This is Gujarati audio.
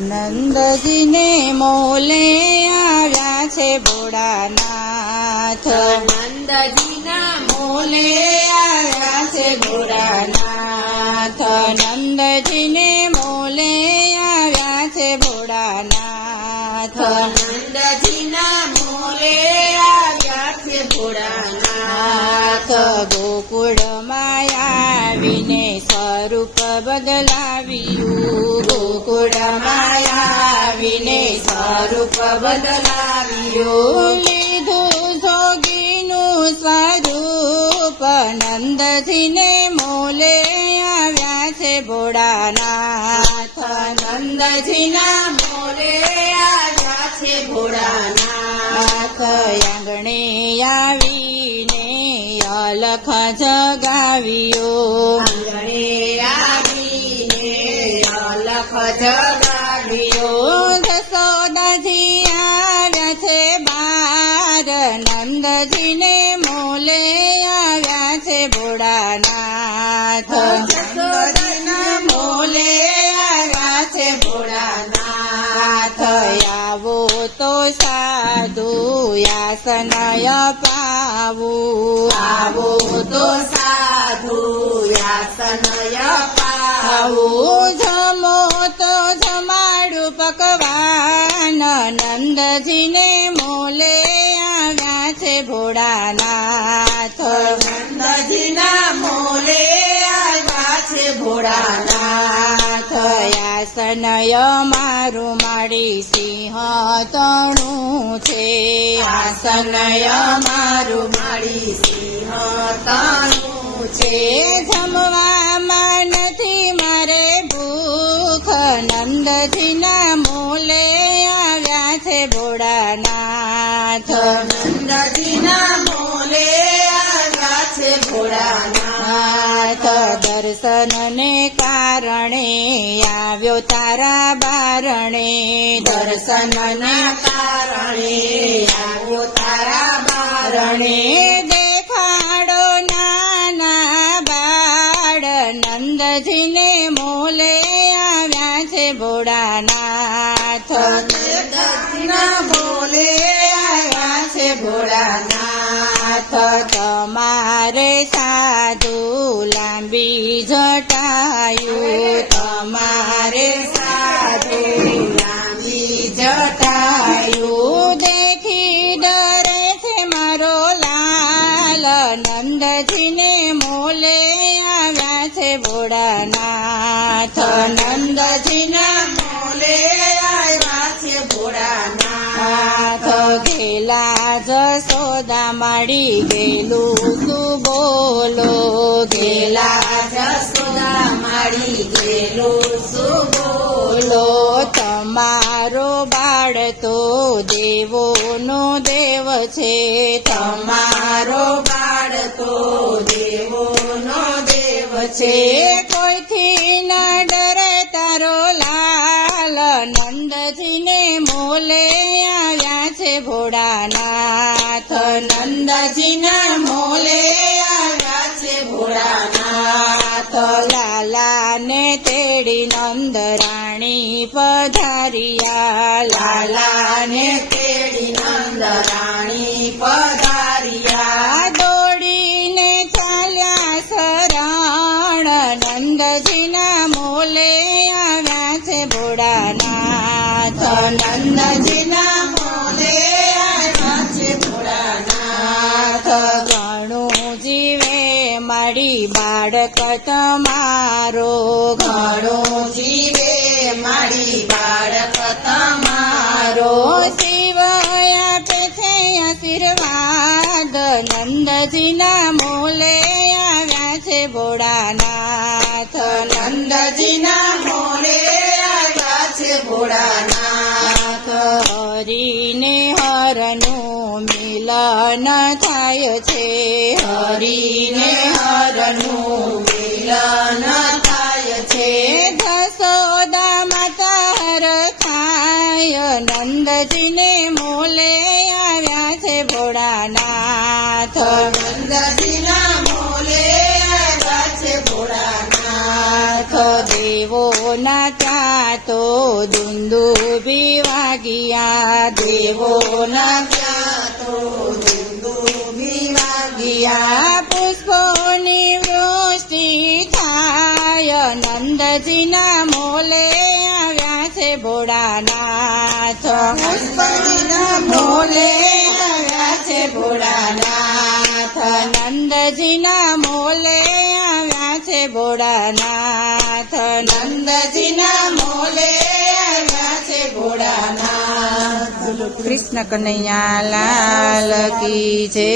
નંદજીને મોલે આવ્યા છે ભોળાનાથ. નંદજીના મોલે આવ્યા છે ભોળાનાથ. નંદજીને મોલે આવ્યા છે ભોળાનાથ. નંદજીના મોલે આવ્યા છે ભોળાનાથ. ગોકુળમાં આવીને સ્વરૂપ બદલાવ્યું. ગોકુળમાં આવીને સ્વરૂપ બદલાવ્યું. લીધું જોગીનું સ્વરૂપ. નંદજીને મોલે આવ્યા છે ભોળાનાથ. નંદજીના મોલે આવ્યા છે ભોળાનાથ. આંગણે આવીને અલખ જગાવ્યો. આંગણે આવીને અલખ જગાવ્યો. જશોદાજી આવ્યા છે બાર. નંદજીને મોલે આવ્યા છે ભોળાનાથ. જશોદાના મોલે આવ્યા છે ભોળાનાથ. આવો તો સાધુ યાસનય પાવું. આવો તો સાધુ યાસનય પાવું. જમો તો જમાડું પકવાન. નંદજીને મોલે આવ્યા છે ભોળાનાથ. નંદજીના મોલે આવ્યા છે ભોળાનાથ. આસનય મારું માડી સિંહ તણું છે. આસનય મારું માડી સિંહ તણું છે. જમવામાં નથી મારે ભૂખ. નંદજીના મોલે આવ્યા છે ભોળાનાથ. નંદજીના મોલે આવ્યા છે ભોળાનાથ. દર્શનને કારણે આવ્યો તારા બારણે. દર્શનના કારણે આવ્યો તારા બારણે. દેખાડો નાના બાળ. નંદજીને મોલે આવ્યા છે ભોળાનાથ. નંદજીના મોલે આવ્યા છે ભોળાનાથ. તમારે સાધુ લાંબી જટાયું. તમારે સાધુ લાંબી જટાયું. દેખી ડરે છે મારો લાલ. નંદજીને મોલે આવ્યા છે ભોળાનાથ. નંદજીના મોલે આવ્યા છે ભોળાનાથ. ઘેલા જશોદા માડી ગેલું તું બોલો. ગેલા જશોદા માડી ગેલું શું બોલો. તમારો બાળ તો દેવોનો દેવ છે. તમારો બાળ તો દેવોનો દેવ છે. કોઈથી ના ડરે તારો લાલ. નંદજીને મોલે આવ્યા છે ભોળાનાથ. નંદજીના મોલે આવ્યા છે ભોળાનાથ. લાલાને તેડી નંદરાણી પધારિયા. લાલાને તેડી નંદરાણી પધારિયા. દોડીને ચાલ્યા શરણ. નંદજીના મોલે આવ્યા છે ભોળાનાથ. નંદજીના મોલે આવ્યા છે ભોળાનાથ. ઘણું જીવે માડી બાળક તમારો. ઘણું જીવે મારી બાળક તમારો. શિવ આપે છે આશીર્વાદ. નંદજીના મોલે આવ્યા છે ભોળાનાથ. નંદજીના મોલે આવ્યા છે ભોળાનાથ. હરીને હરનું મિલન થાય છે. હરીને હરનું મિલન થાય છે. જશોદા માતા હર ખાય. નંદજીને મોલે આવ્યા છે ભોળાનાથ. નંદજીના મોલે આવ્યા છે ભોળાનાથ. દેવોના ત્યાં તો દુનિયા સિંધુ પીવા ગયા દેવોના ત્યાં તો સિંધુ પીવા ગયા પુષ્પોની વૃષ્ટિ થાય નંદજીના મોલે આવ્યા છે ભોળાનાથ પુષ્પજીના મોલે આવ્યા છે ભોળાનાથ નંદજીના મોલે આવ્યા છે ભોળાનાથ નંદજીના મોલે આવ્યા છે ભોળાનાથ કૃષ્ણ કનૈયા લાલ કી જય